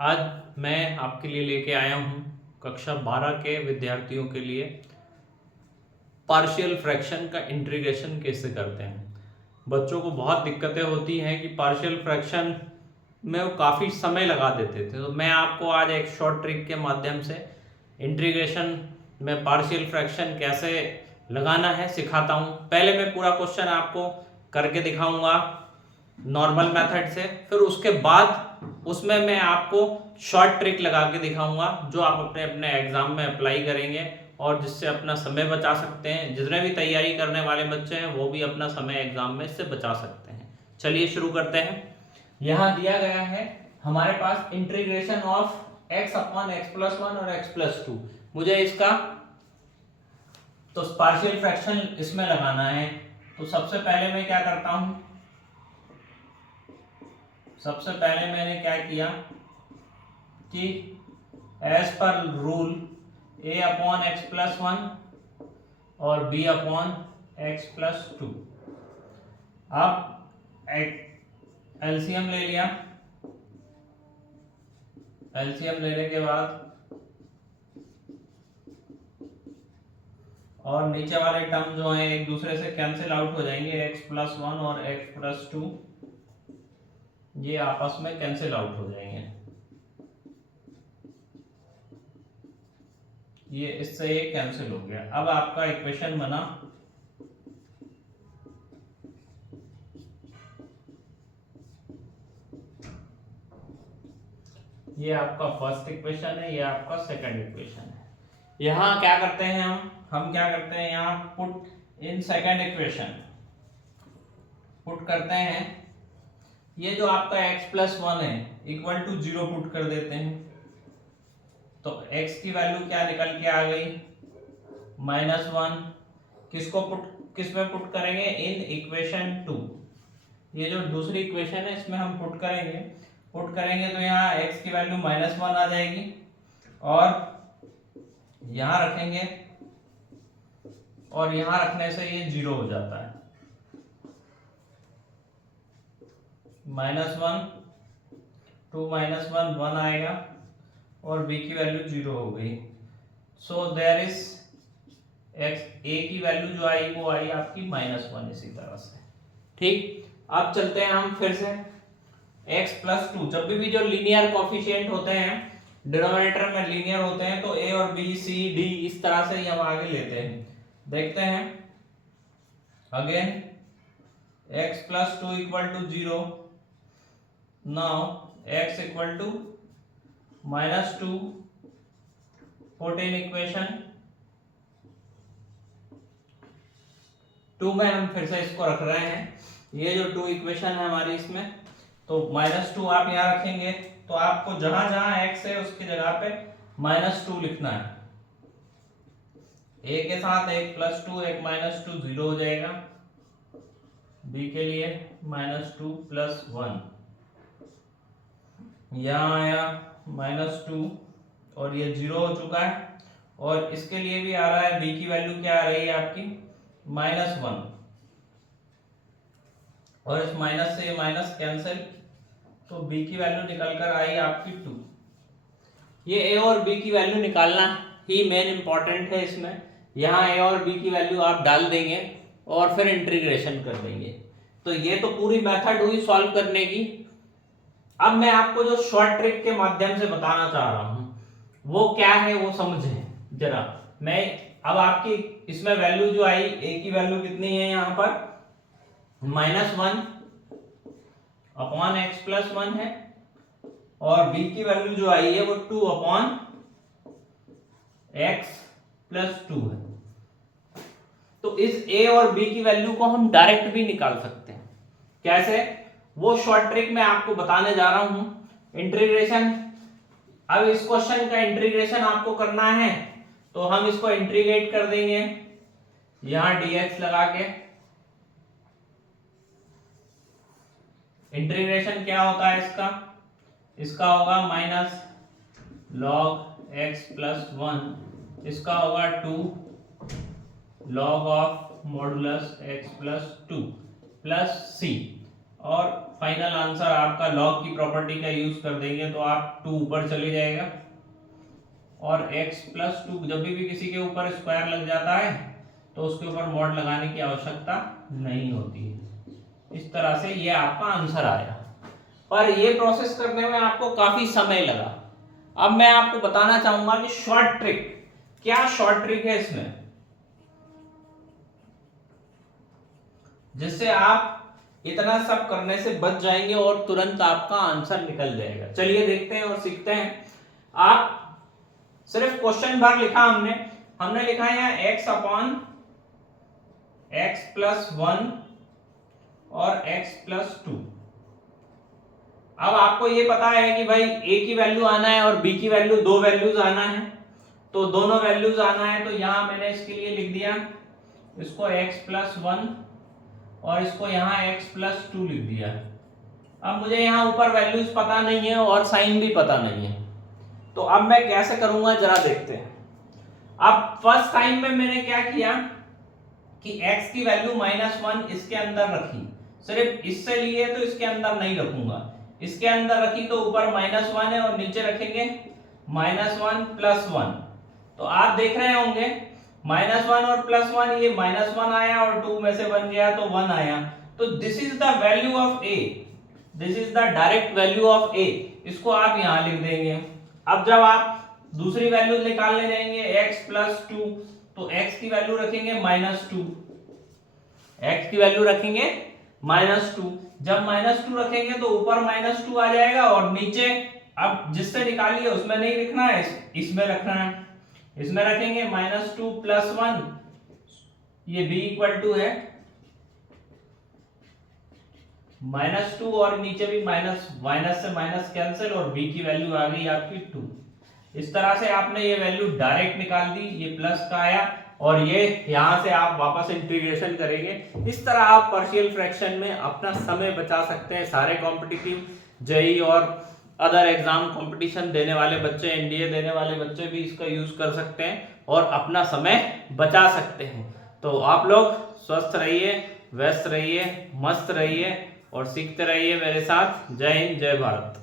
आज मैं आपके लिए लेके आया हूँ कक्षा 12 के विद्यार्थियों के लिए पार्शियल फ्रैक्शन का इंटीग्रेशन कैसे करते हैं। बच्चों को बहुत दिक्कतें होती हैं कि पार्शियल फ्रैक्शन में वो काफ़ी समय लगा देते थे, तो मैं आपको आज एक शॉर्ट ट्रिक के माध्यम से इंटीग्रेशन में पार्शियल फ्रैक्शन कैसे लगाना है सिखाता हूँ। पहले मैं पूरा क्वेश्चन आपको करके दिखाऊंगा नॉर्मल मेथड से, फिर उसके बाद उसमें मैं आपको शॉर्ट ट्रिक लगा के दिखाऊंगा जो आप अपने अपने एग्जाम में अप्लाई करेंगे और जिससे अपना समय बचा सकते हैं। जितने भी तैयारी करने वाले बच्चे हैं वो भी अपना समय एग्जाम में इससे बचा सकते हैं। चलिए शुरू करते हैं। यहाँ दिया गया है हमारे पास integration of x upon x plus 1 और x प्लस 2। मुझे इसका तो पार्शियल फ्रैक्शन इसमें लगाना है। तो सबसे पहले मैं क्या करता हूं, सबसे पहले मैंने क्या किया कि एज पर rule a upon x plus 1 और b अपॉन एक्स प्लस 2। अब एलसीएम ले लिया। एलसीएम लेने के बाद और नीचे वाले टर्म जो है एक दूसरे से कैंसिल आउट हो जाएंगे। x प्लस 1 और x प्लस 2 ये आपस में कैंसिल आउट हो जाएंगे। ये इससे ये कैंसिल हो गया। अब आपका इक्वेशन बना ये आपका फर्स्ट इक्वेशन है, ये आपका सेकंड इक्वेशन है। यहां क्या करते हैं हम क्या करते हैं, यहां put in second equation put करते हैं। ये जो आपका x प्लस 1 है इक्वल टू 0 पुट कर देते हैं। तो x की वैल्यू क्या निकल के आ गई, -1। किस में पुट करेंगे, इन इक्वेशन 2। ये जो दूसरी इक्वेशन है इसमें हम पुट करेंगे तो यहाँ x की वैल्यू -1 आ जाएगी और यहां रखेंगे और यहां रखने से ये 0 हो जाता है। -1 2 -1 1 आएगा और b की वैल्यू 0 हो गई। So there is x a की वैल्यू जो आई वो आई आपकी -1 इसी तरह से। ठीक, अब चलते हैं हम फिर से x प्लस 2। जब भी जो लीनियर कोफिशिएंट होते हैं डिनोमिनेटर में लीनियर होते हैं तो a और b c d इस तरह से हम आगे लेते हैं। देखते हैं again x plus 2 equal to 0। Now x equal to -2 put in equation 2 में हम फिर से इसको रख रहे हैं। ये जो 2 इक्वेशन है हमारी इसमें, तो -2 आप यहाँ रखेंगे तो आपको जहां जहां x है उसकी जगह पे -2 लिखना है। a के साथ एक +2 एक -2 0 हो जाएगा। b के लिए -2 + 1 यहाँ आया -2 और ये 0 हो चुका है। और इसके लिए भी आ रहा है, b की वैल्यू क्या आ रही है आपकी -1 और इस माइनस से ये माइनस कैंसिल, तो b की वैल्यू निकल कर आई आपकी 2। ये a और b की वैल्यू निकालना ही मेन इंपॉर्टेंट है इसमें। यहाँ a और b की वैल्यू आप डाल देंगे और फिर इंटीग्रेशन कर देंगे। तो ये तो पूरी मेथड हुई सॉल्व करने की। अब मैं आपको जो शॉर्ट ट्रिक के माध्यम से बताना चाह रहा हूं वो क्या है वो समझें जरा। मैं अब आपकी इसमें वैल्यू जो आई, a की वैल्यू कितनी है यहाँ पर -1 अपॉन x प्लस 1 है और b की वैल्यू जो आई है वो 2 अपॉन x प्लस 2 है। तो इस a और b की वैल्यू को हम डायरेक्ट भी निकाल सकते हैं। कैसे, वो शॉर्ट ट्रिक मैं आपको बताने जा रहा हूं। इंटीग्रेशन, अब इस क्वेश्चन का इंटीग्रेशन आपको करना है तो हम इसको इंटीग्रेट कर देंगे यहां dx लगा के। इंटीग्रेशन क्या होता है इसका होगा -log x प्लस 1, इसका होगा 2 log of modulus x plus 2 plus c। और फाइनल आंसर आपका लॉग की प्रॉपर्टी का यूज कर देंगे तो आप 2 ऊपर चले जाएगा, और x+2 जब भी किसी के ऊपर स्क्वायर लग जाता है तो उसके ऊपर मॉड लगाने की आवश्यकता नहीं होती है। इस तरह से ये आपका आंसर आया, पर ये प्रोसेस करने में आपको काफी समय लगा। अब मैं आपको बताना चाहूंगा कि शॉर्ट ट्रिक, क्या शॉर्ट ट्रिक है इसमें जिससे आप इतना सब करने से बच जाएंगे और तुरंत आपका आंसर निकल जाएगा। चलिए देखते हैं और सीखते हैं। आप सिर्फ क्वेश्चन भर लिखा हमने लिखा है यहाँ x/(x+1) और x+2। अब आपको ये पता है कि भाई a की वैल्यू आना है और b की वैल्यू, 2 वैल्यूज आना है, तो दोनों वैल्यूज आना है, तो यहां मैंने इसके लिए लिख दिया इसको x+1 और इसको यहाँ x+2 लिख दिया। अब मुझे यहाँ ऊपर वैल्यूज पता नहीं है और साइन भी पता नहीं है, तो अब मैं कैसे करूंगा जरा देखते हैं। अब फर्स्ट टाइम में मैंने क्या किया कि x की वैल्यू -1 इसके अंदर रखी, सिर्फ इससे लिए तो इसके अंदर नहीं रखूंगा, इसके अंदर रखी तो ऊपर -1 है और नीचे रखेंगे -1+1। तो आप देख रहे होंगे -1 और +1, ये -1 आया और 2 में से बन गया तो 1 आया। तो this is the value of a, this is the direct value of a, इसको आप यहां लिख देंगे। अब जब आप दूसरी वैल्यू निकालने जाएंगे x+2, तो x की वैल्यू रखेंगे -2, x की वैल्यू रखेंगे -2। जब -2 रखेंगे तो ऊपर -2 आ जाएगा और नीचे अब जिससे निकालिए उसमें नहीं लिखना है, इसमें रखना है। इसमें रखेंगे -2+1, ये b = है -2 और नीचे भी माइनस से माइनस कैंसिल और b की वैल्यू आ गई आपकी 2। इस तरह से आपने ये वैल्यू डायरेक्ट निकाल दी, ये प्लस का आया और ये यहां से आप वापस इंटीग्रेशन करेंगे। इस तरह आप पार्शियल फ्रैक्शन में अपना समय बचा सकते हैं। सारे कॉम्पिटिटिव जेईई और अदर एग्जाम कंपटीशन देने वाले बच्चे, एनडीए देने वाले बच्चे भी इसका यूज कर सकते हैं और अपना समय बचा सकते हैं। तो आप लोग स्वस्थ रहिए, व्यस्त रहिए, मस्त रहिए और सीखते रहिए मेरे साथ। जय हिंद, जय भारत।